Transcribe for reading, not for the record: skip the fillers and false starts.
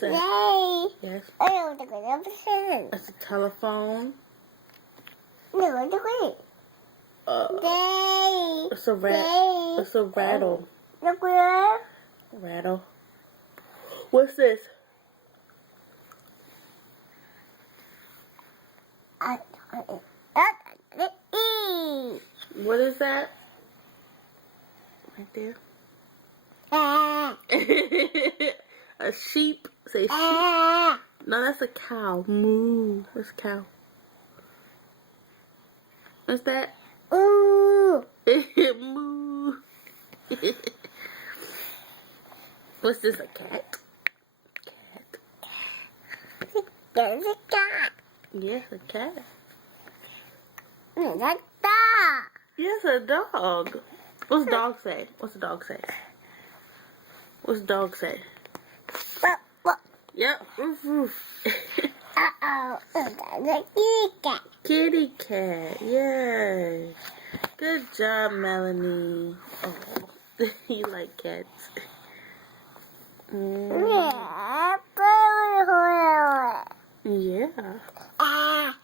that? Yay! Yes. Oh, the good It's a telephone. No, the good. Yay! It's a rat. It's a rattle. The good. Rattle. What's this? What is that? Right there. A sheep. Say sheep. No, that's a cow. Moo. That's a cow. What's that? Ooh. Moo. What's this? A cat? Cat. There's a cat. Yes, a cat. There's a dog. Yes, a dog. What's the dog say? What's the dog say? What's the dog say? Yep. Roof, roof. Uh-oh. There's a kitty cat. Kitty cat. Yay. Good job, Melanie. Oh, you like cats. Yeah. Yeah. Ah.